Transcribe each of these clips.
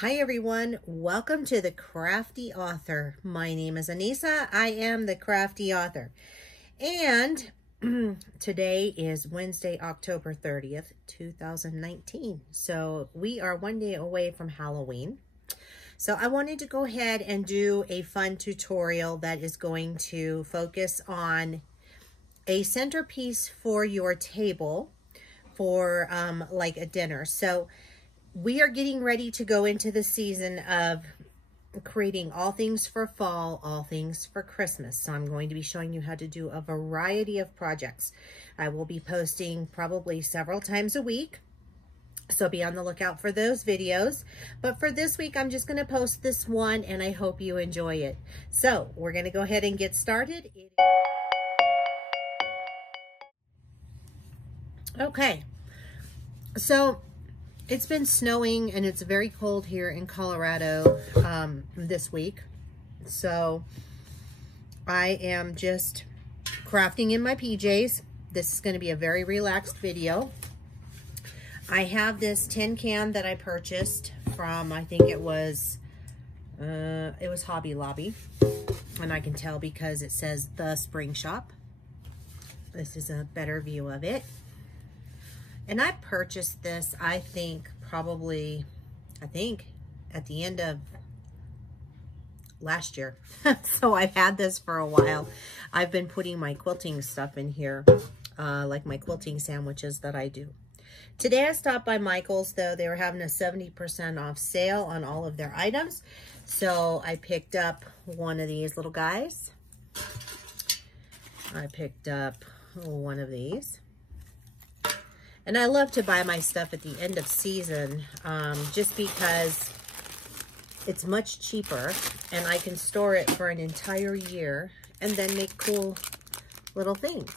Hi everyone, welcome to the Crafty Author. My name is Anissa. I am the Crafty Author. And today is Wednesday, October 30th, 2019. So we are one day away from Halloween. So I wanted to go ahead and do a fun tutorial that is going to focus on a centerpiece for your table for like a dinner. So we are getting ready to go into the season of creating all things for fall, all things for Christmas. So I'm going to be showing you how to do a variety of projects. I will be posting probably several times a week, so be on the lookout for those videos. But for this week, I'm just going to post this one, and I hope you enjoy it. So we're going to go ahead and get started. Okay, so it's been snowing and it's very cold here in Colorado this week. So I am just crafting in my PJs. This is going to be a very relaxed video. I have this tin can that I purchased from, I think it was Hobby Lobby. And I can tell because it says The Spring Shop. This is a better view of it. And I purchased this, I think at the end of last year. So I've had this for a while. I've been putting my quilting stuff in here, like my quilting sandwiches that I do. Today I stopped by Michael's, though. They were having a 70% off sale on all of their items. So I picked up one of these little guys. I picked up one of these. And I love to buy my stuff at the end of season just because it's much cheaper and I can store it for an entire year and then make cool little things.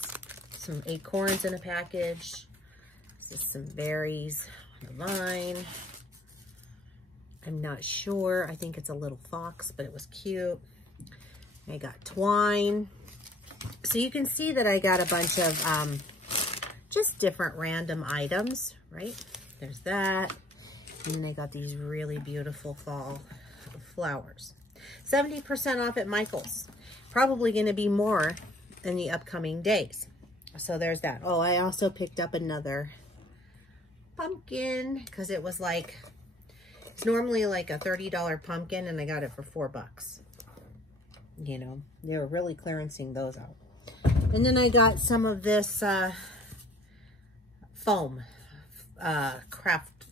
Some acorns in a package. This is some berries on the vine. I'm not sure. I think it's a little fox, but it was cute. I got twine. So you can see that I got a bunch of just different random items, right? There's that. And then I got these really beautiful fall flowers. 70% off at Michael's. Probably going to be more in the upcoming days. So there's that. Oh, I also picked up another pumpkin because it was like, it's normally like a $30 pumpkin and I got it for $4. You know, they were really clearancing those out. And then I got some of this foam,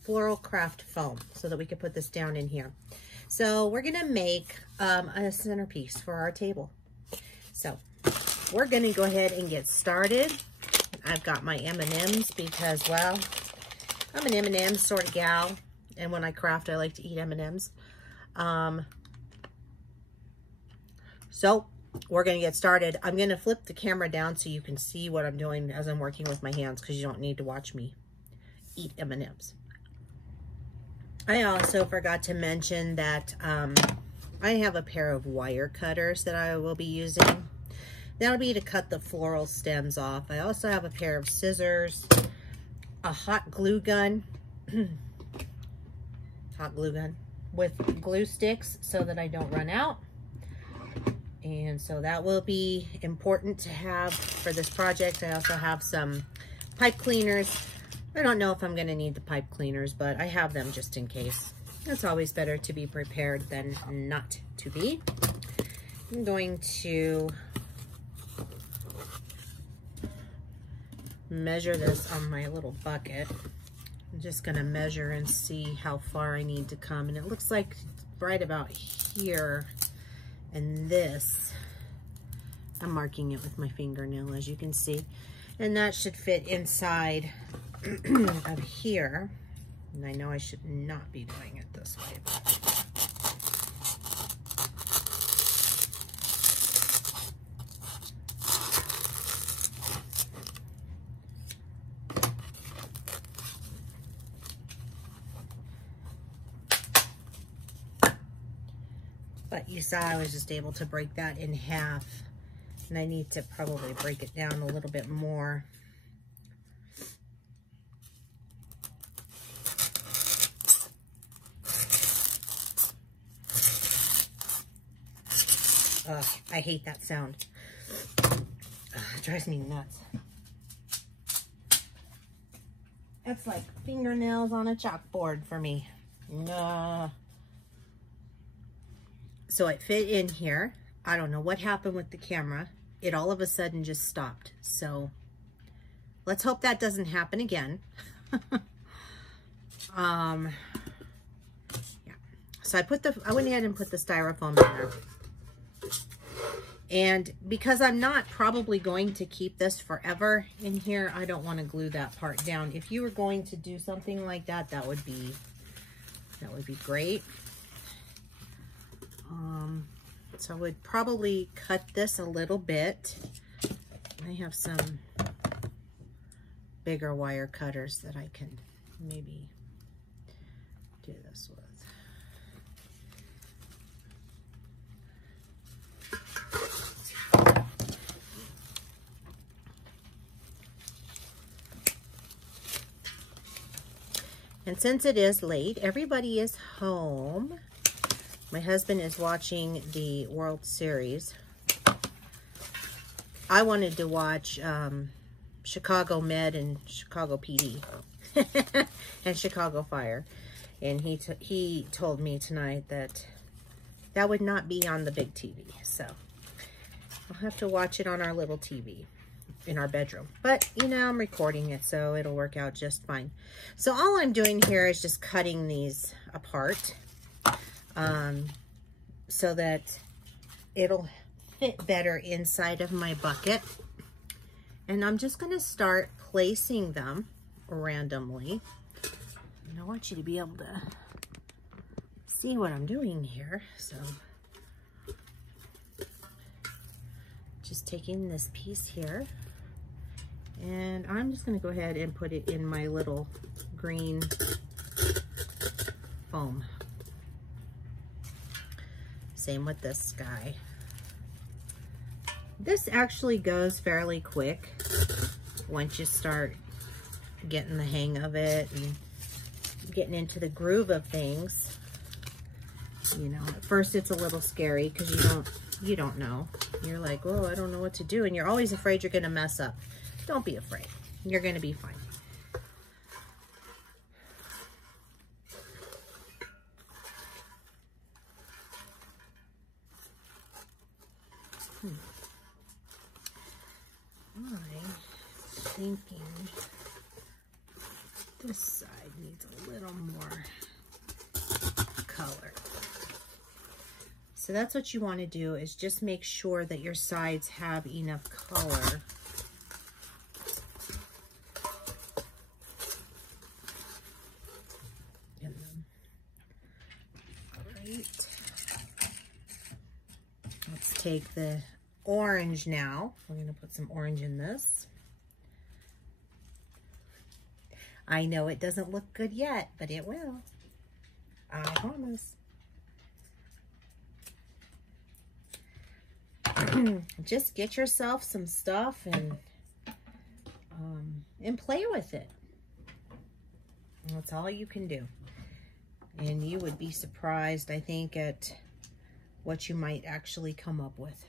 floral craft foam, so that we could put this down in here. So we're gonna make a centerpiece for our table. So we're gonna go ahead and get started. I've got my M&Ms because, well, I'm an M&M sort of gal, and when I craft, I like to eat M&Ms. So we're going to get started. I'm going to flip the camera down so you can see what I'm doing as I'm working with my hands, because you don't need to watch me eat M&Ms. I also forgot to mention that I have a pair of wire cutters that I will be using. That'll be to cut the floral stems off. I also have a pair of scissors, a hot glue gun, with glue sticks so that I don't run out. And so that will be important to have for this project. I also have some pipe cleaners. I don't know if I'm going to need the pipe cleaners, but I have them just in case. It's always better to be prepared than not to be. I'm going to measure this on my little bucket. I'm just going to measure and see how far I need to come. And it looks like right about here. And this, I'm marking it with my fingernail, as you can see. And that should fit inside of here. And I know I should not be doing it this way. But you saw I was just able to break that in half. And I need to probably break it down a little bit more. Ugh, I hate that sound. It drives me nuts. It's like fingernails on a chalkboard for me. So it fit in here. I don't know what happened with the camera. It all of a sudden just stopped. So let's hope that doesn't happen again. Yeah. So I went ahead and put the styrofoam in there. And because I'm not probably going to keep this forever in here, I don't want to glue that part down. If you were going to do something like that, that would be great. So I would probably cut this a little bit. I have some bigger wire cutters that I can maybe do this with. And since it is late, everybody is home. My husband is watching the World Series. I wanted to watch Chicago Med and Chicago PD and Chicago Fire. And he told me tonight that that would not be on the big TV. So I'll have to watch it on our little TV in our bedroom. But, you know, I'm recording it, so it'll work out just fine. So all I'm doing here is just cutting these apart so that it'll fit better inside of my bucket. And I'm just going to start placing them randomly. And I want you to be able to see what I'm doing here. So just taking this piece here, and I'm just going to go ahead and put it in my little green foam. Same with this guy. This actually goes fairly quick once you start getting the hang of it and getting into the groove of things. You know, at first it's a little scary because you don't know. You're like, oh, I don't know what to do, and you're always afraid you're going to mess up. Don't be afraid. You're going to be fine. I'm thinking this side needs a little more color. So that's what you want to do, is just make sure that your sides have enough color. In them. Great. Let's take the orange now. We're going to put some orange in this. I know it doesn't look good yet, but it will. I promise. Just get yourself some stuff and play with it. That's all you can do. And you would be surprised, I think, at what you might actually come up with.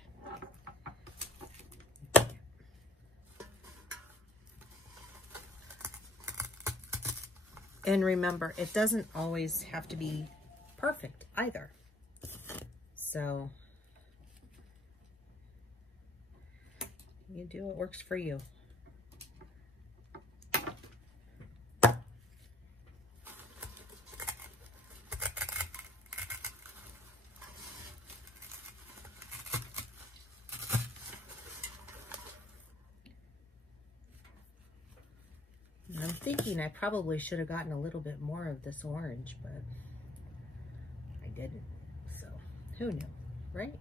And remember, it doesn't always have to be perfect either. So you do what works for you. I'm thinking I probably should have gotten a little bit more of this orange, but I didn't. So who knew, right?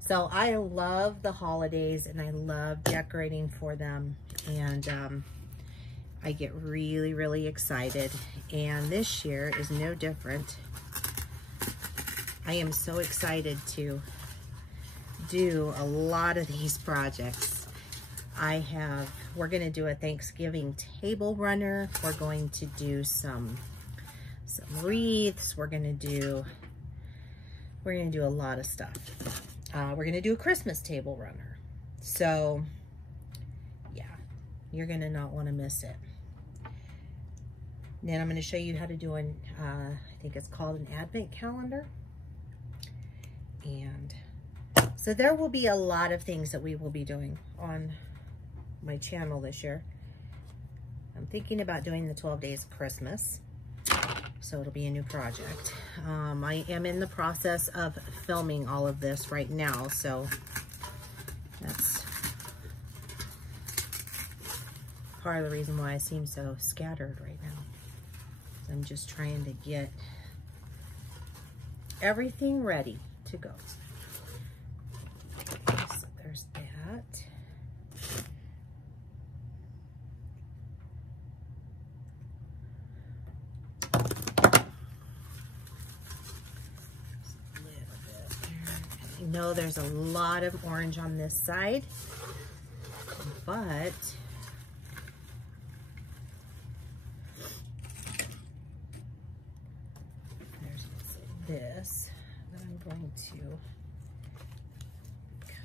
So I love the holidays and I love decorating for them, and I get really, really excited, and this year is no different. I am so excited to do a lot of these projects. We're gonna do a Thanksgiving table runner. We're going to do some wreaths. We're gonna do we're going to do a lot of stuff. We're going to do a Christmas table runner. So, yeah, you're going to not want to miss it. Then I'm going to show you how to do an, I think it's called an advent calendar. And so there will be a lot of things that we will be doing on my channel this year. I'm thinking about doing the 12 days of Christmas. So it'll be a new project. I am in the process of filming all of this right now. So that's part of the reason why I seem so scattered right now. I'm just trying to get everything ready to go. So there's that. I know there's a lot of orange on this side, but there's this that I'm going to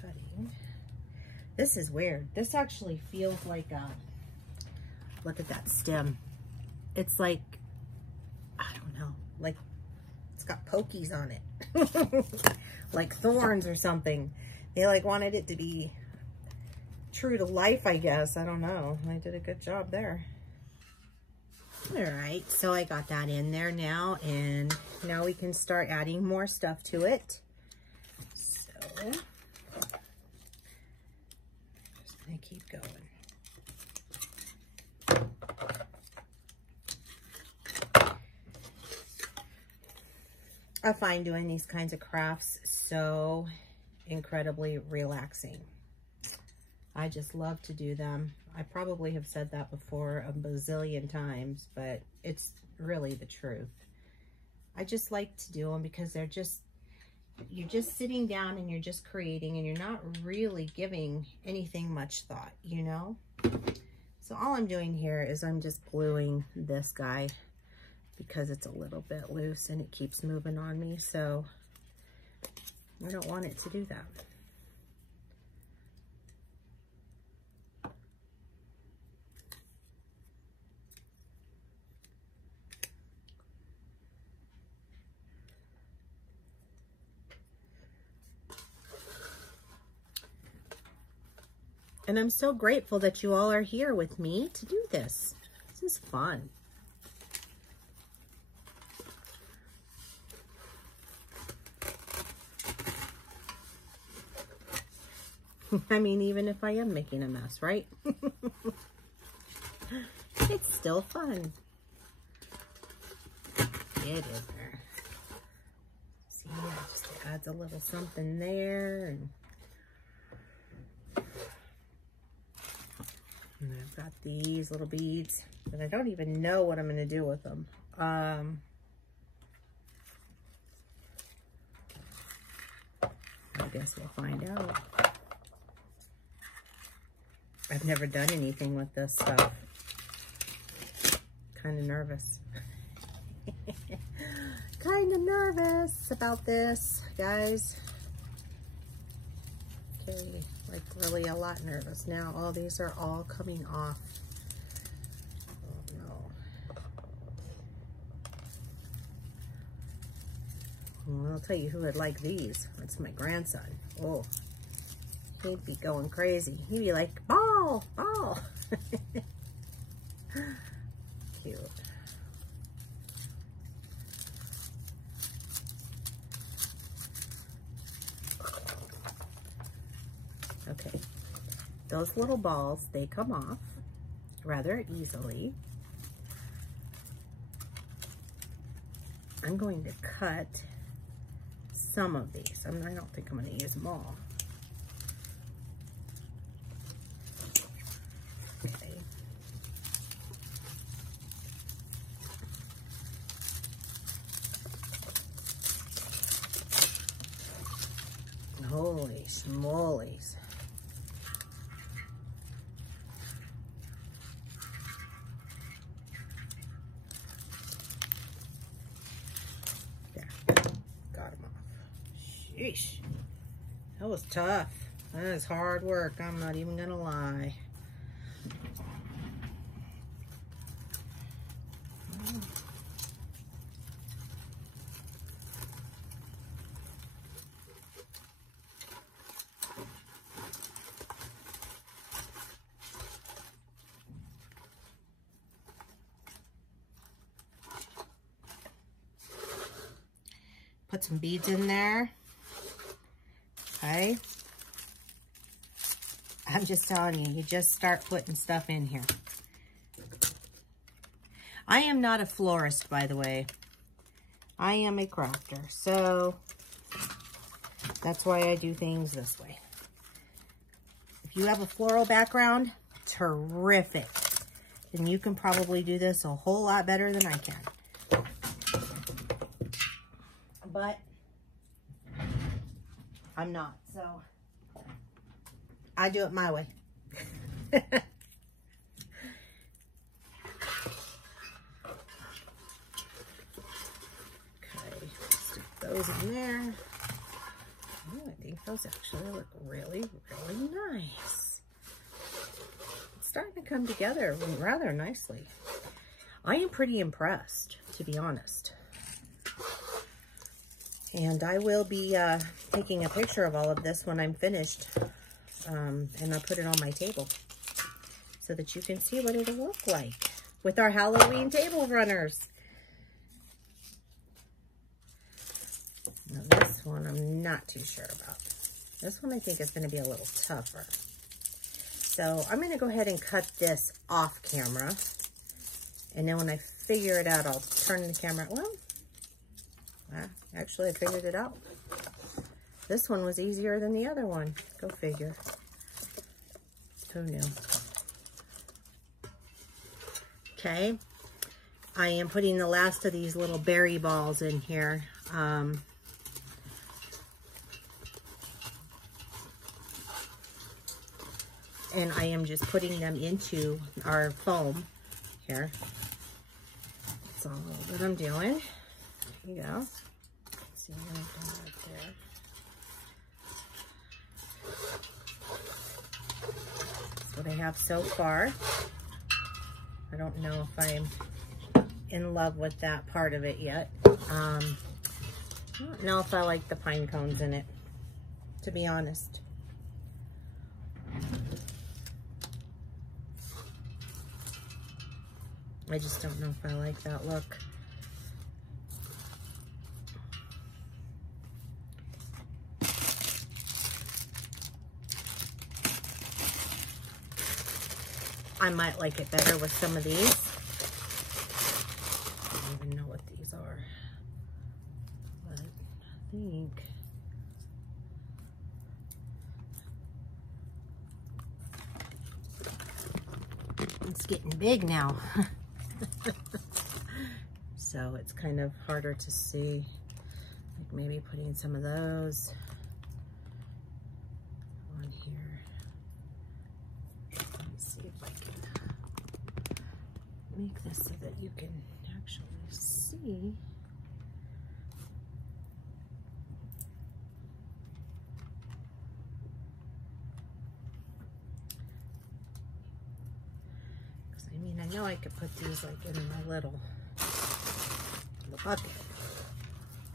cutting. This is weird. This actually feels like a, look at that stem. It's like, I don't know, like it's got pokies on it. Like thorns or something. They like wanted it to be true to life, I guess. I don't know. I did a good job there. All right, so I got that in there now, and now we can start adding more stuff to it. So, just gonna keep going. I find doing these kinds of crafts so incredibly relaxing. I just love to do them. I probably have said that before a bazillion times, but it's really the truth. I just like to do them because they're just, you're just sitting down and you're just creating and you're not really giving anything much thought, you know? So all I'm doing here is I'm just gluing this guy because it's a little bit loose and it keeps moving on me, so I don't want it to do that. And I'm so grateful that you all are here with me to do this. This is fun. I mean, even if I am making a mess, right? It's still fun. It is there. See, it just adds a little something there. And I've got these little beads that I don't even know what I'm going to do with them. I guess we'll find out. I've never done anything with this stuff. Kind of nervous. Kind of nervous about this, guys. Okay, like really a lot nervous now. All these are all coming off. Oh no. Well, I'll tell you who would like these. That's my grandson. Oh, he'd be going crazy. He'd be like, ball, ball. Cute. Okay, those little balls, they come off rather easily. I'm going to cut some of these. I don't think I'm going to use them all. Okay. Holy smolies. Sheesh. That was tough. That is hard work. I'm not even gonna lie. Put some beads in there. Okay. I'm just telling you, you just start putting stuff in here. I am not a florist, by the way. I am a crafter, so that's why I do things this way. If you have a floral background, terrific. Then you can probably do this a whole lot better than I can. But I'm not, so I do it my way. Okay, stick those in there. Oh, I think those actually look really, really nice. It's starting to come together rather nicely. I am pretty impressed, to be honest. And I will be taking a picture of all of this when I'm finished. And I'll put it on my table so that you can see what it'll look like with our Halloween table runners. Now this one I'm not too sure about. This one I think is going to be a little tougher. So I'm going to go ahead and cut this off camera. And then when I figure it out, I'll turn the camera. Well, actually, I figured it out. This one was easier than the other one. Go figure. Who knew? Okay. I am putting the last of these little berry balls in here. And I am just putting them into our foam here. That's all that I'm doing. There you go. See what I've done right there. That's what I have so far. I don't know if I'm in love with that part of it yet. I don't know if I like the pine cones in it, to be honest. I just don't know if I like that look. I might like it better with some of these. I don't even know what these are. But I think it's getting big now. So it's kind of harder to see. Like maybe putting some of those on here. Let me see if I can make this so that you can actually see. Because I mean, I know I could put these like in my little bucket,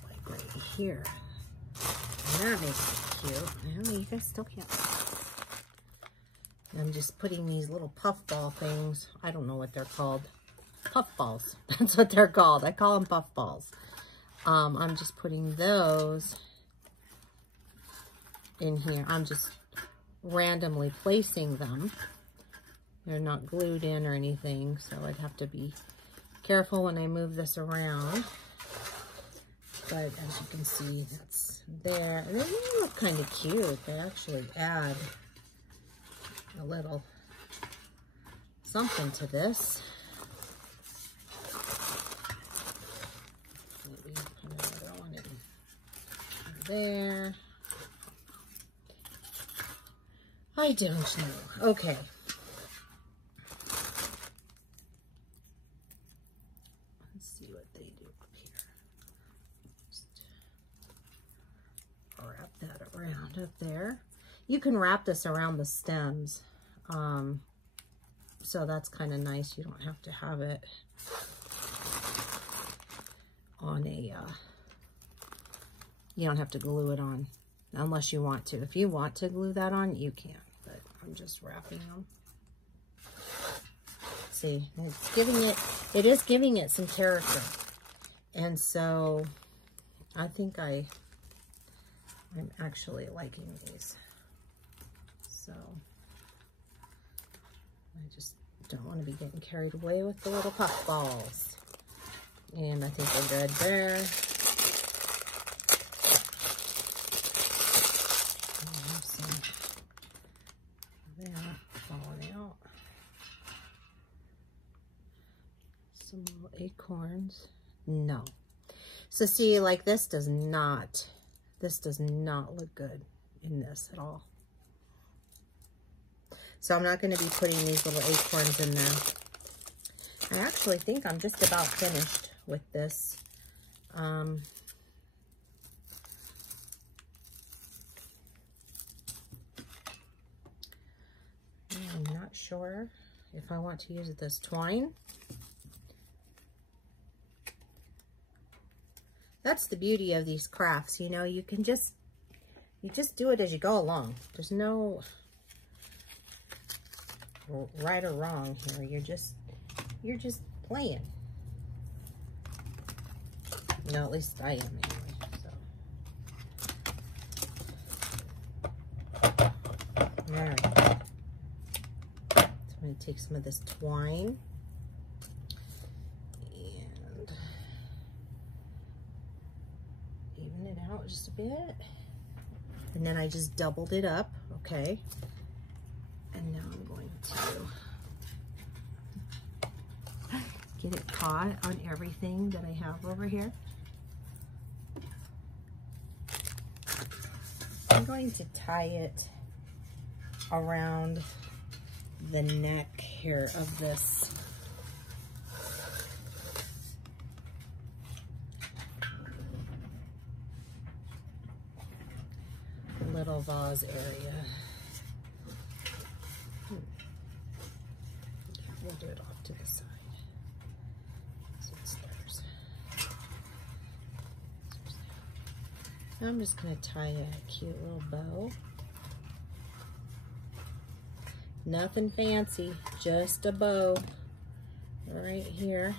like right here. And that makes it cute. Well, you guys still can't. I'm just putting these little puff ball things. I don't know what they're called. Puff balls. That's what they're called. I call them puff balls. I'm just putting those in here. I'm just randomly placing them. They're not glued in or anything, so I'd have to be careful when I move this around. But as you can see, that's there. And they look kind of cute. They actually add a little something to this. Maybe put another one in there. I don't know. Okay. around up there. You can wrap this around the stems. So that's kind of nice. You don't have to have it on a, you don't have to glue it on unless you want to. If you want to glue that on, you can, but I'm just wrapping them. See, it's giving it, it is giving it some character. And so I think I'm actually liking these. So I just don't want to be getting carried away with the little puff balls. And I think we're good there. I have some there falling out. Some little acorns. No. So see, like this does not look good in this at all. So I'm not going to be putting these little acorns in there. I actually think I'm just about finished with this. I'm not sure if I want to use this twine. That's the beauty of these crafts, you know, you just do it as you go along. There's no right or wrong here. You're just playing. No, at least I am anyway. So. All right. So I'm going to take some of this twine and even it out just a bit. And then I just doubled it up, okay? And now I'm going to get it caught on everything that I have over here. I'm going to tie it around the neck here of this little vase area. We'll do it off to the side. So it's theirs. Now I'm just going to tie a cute little bow. Nothing fancy, just a bow right here.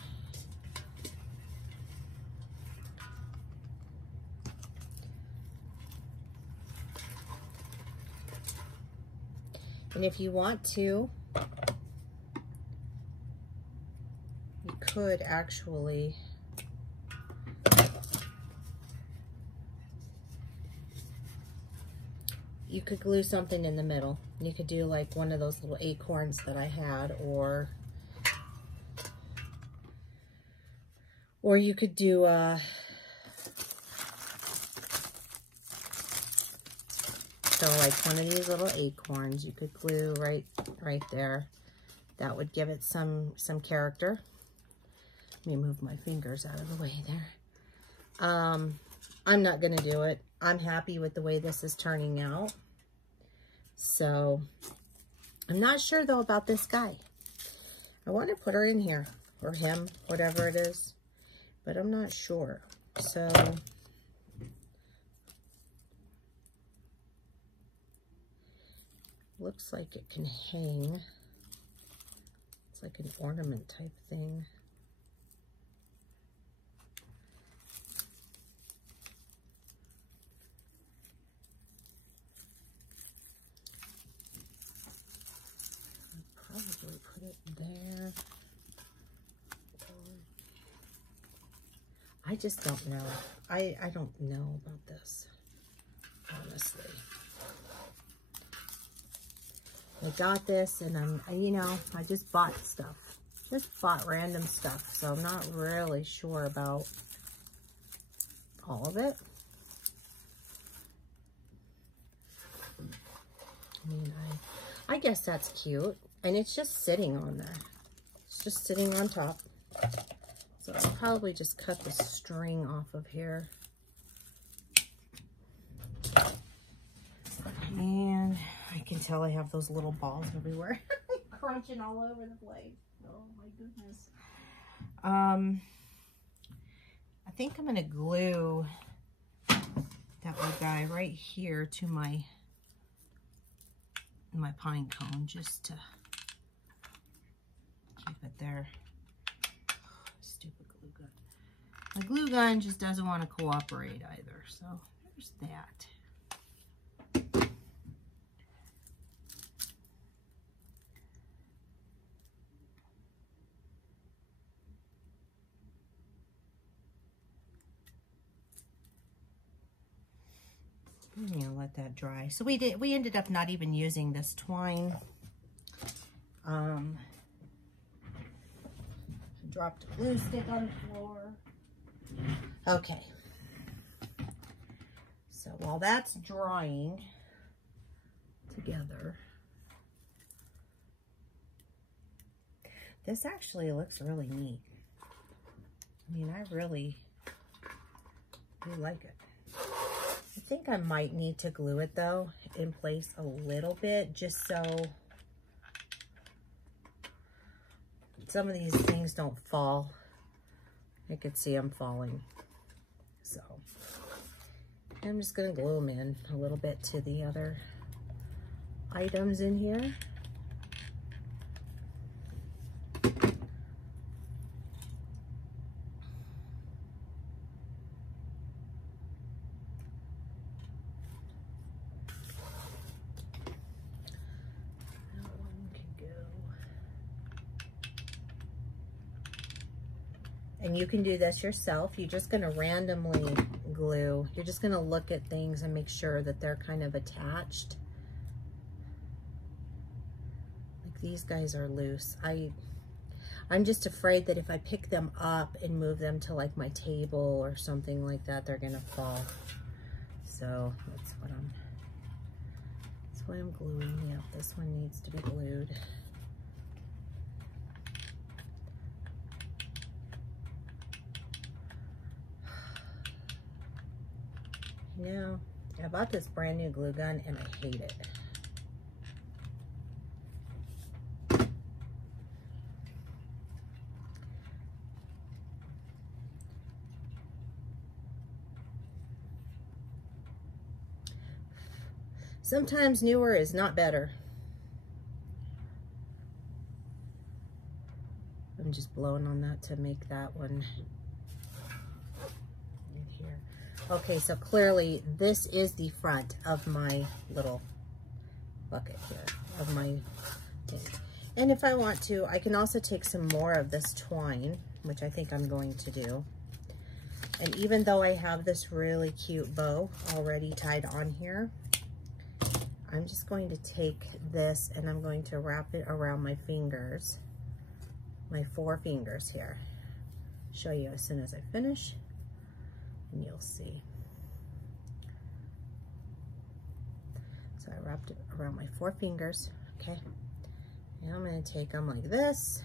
And if you want to, you could actually glue something in the middle. You could do like one of those little acorns that I had, or you could do so like one of these little acorns you could glue right there. That would give it some character. Let me move my fingers out of the way there. I'm not gonna do it. I'm happy with the way this is turning out. So I'm not sure though about this guy. I want to put her in here, or him, whatever it is, but I'm not sure. So looks like it can hang. It's like an ornament type thing. I'll probably put it there. I just don't know. I don't know about this, honestly. I got this and you know, I just bought stuff. Just bought random stuff. So I'm not really sure about all of it. I mean, I guess that's cute. And it's just sitting on there. It's just sitting on top. So I'll probably just cut the string off of here. can tell I have those little balls everywhere. Crunching all over the place. Oh my goodness. I think I'm gonna glue that little guy right here to my pine cone just to keep it there. Stupid glue gun. My glue gun just doesn't want to cooperate either, so there's that. I'm gonna let that dry. So we ended up not even using this twine. Dropped a glue stick on the floor. Okay. So while that's drying together, this actually looks really neat. I mean, I really do like it. I think I might need to glue it though in place a little bit, just so some of these things don't fall. I could see them falling. So I'm just gonna glue them in a little bit to the other items in here. And you can do this yourself. You're just going to randomly glue. You're just going to look at things and make sure that they're kind of attached. Like these guys are loose. I'm just afraid that if I pick them up and move them to like my table or something like that, they're going to fall. So that's why I'm gluing. Yeah, this one needs to be glued. Now, I bought this brand new glue gun and I hate it. Sometimes newer is not better. I'm just blowing on that to make that one in here. Okay, so clearly this is the front of my little bucket here, of my thing. And if I want to, I can also take some more of this twine, which I think I'm going to do. And even though I have this really cute bow already tied on here, I'm just going to take this and I'm going to wrap it around my fingers, my 4 fingers here. Show you as soon as I finish, and you'll see. So I wrapped it around my 4 fingers, okay? Now I'm going to take them like this,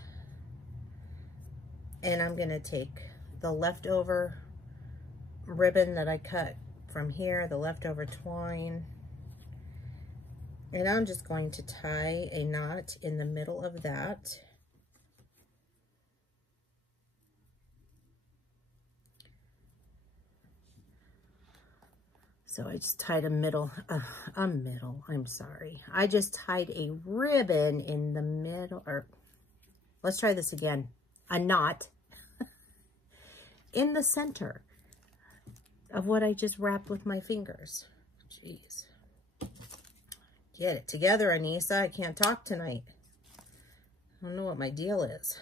and I'm going to take the leftover ribbon that I cut from here, the leftover twine, and I'm just going to tie a knot in the middle of that. So I just tied I just tied a ribbon in the middle, or let's try this again. A knot in the center of what I just wrapped with my fingers. Jeez. Get it together, Anissa. I can't talk tonight. I don't know what my deal is.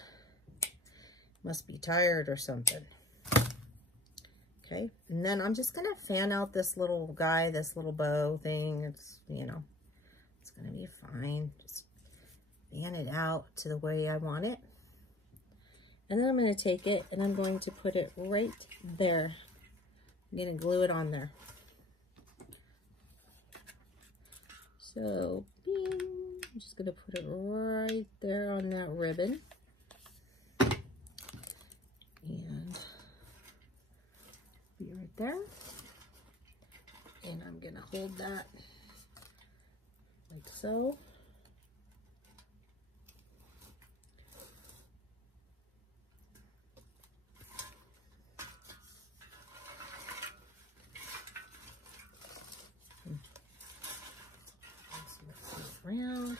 Must be tired or something. Okay, and then I'm just going to fan out this little guy, this little bow thing. It's, you know, it's going to be fine. Just fan it out to the way I want it. And then I'm going to take it and I'm going to put it right there. I'm going to glue it on there. So, bing, I'm just going to put it right there on that ribbon. And be right there. And I'm going to hold that like so. Around.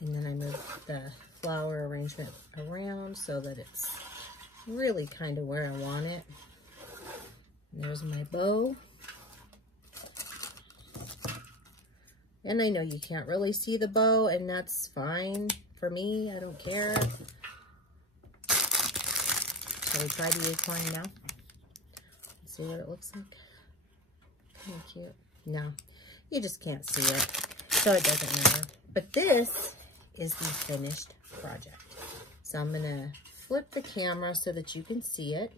And then I move the flower arrangement around so that it's really kind of where I want it. And there's my bow. And I know you can't really see the bow, and that's fine for me. I don't care. Shall we try the acorn now? Let's see what it looks like. Kind of cute. No, you just can't see it, so it doesn't matter. But this is the finished project. So I'm gonna flip the camera so that you can see it,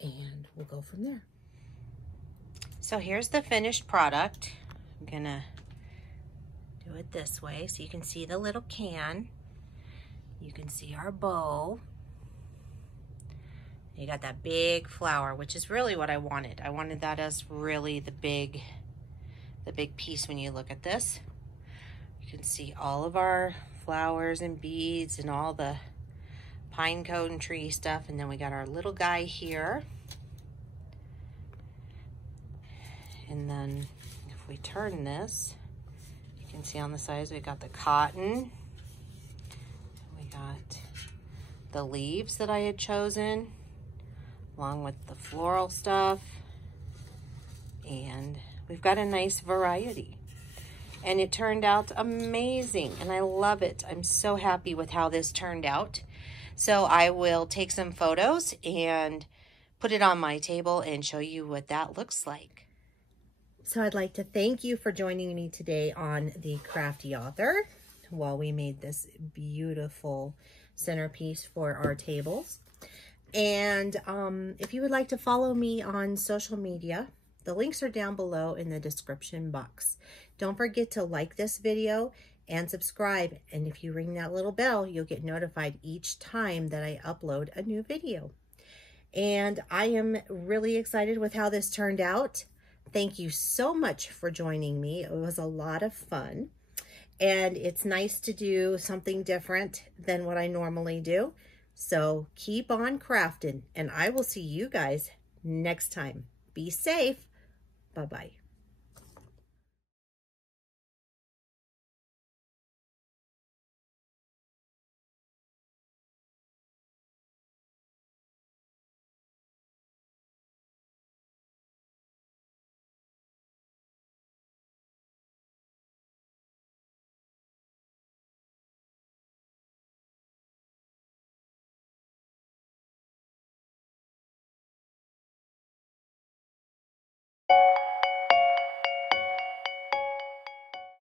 and we'll go from there. So here's the finished product. I'm gonna do it this way so you can see the little can. You can see our bow. You got that big flower, which is really what I wanted. I wanted that as really the big piece when you look at this. You can see all of our flowers and beads and all the pine cone and tree stuff. And then we got our little guy here. And then if we turn this, you can see on the sides we got the cotton. We got the leaves that I had chosen, along with the floral stuff, and we've got a nice variety. And it turned out amazing, and I love it. I'm so happy with how this turned out. So I will take some photos and put it on my table and show you what that looks like. So I'd like to thank you for joining me today on the Crafty Author while we made this beautiful centerpiece for our tables. And if you would like to follow me on social media, the links are down below in the description box. Don't forget to like this video and subscribe. And if you ring that little bell, you'll get notified each time that I upload a new video. And I am really excited with how this turned out. Thank you so much for joining me. It was a lot of fun. And it's nice to do something different than what I normally do. So keep on crafting, and I will see you guys next time. Be safe. Bye-bye.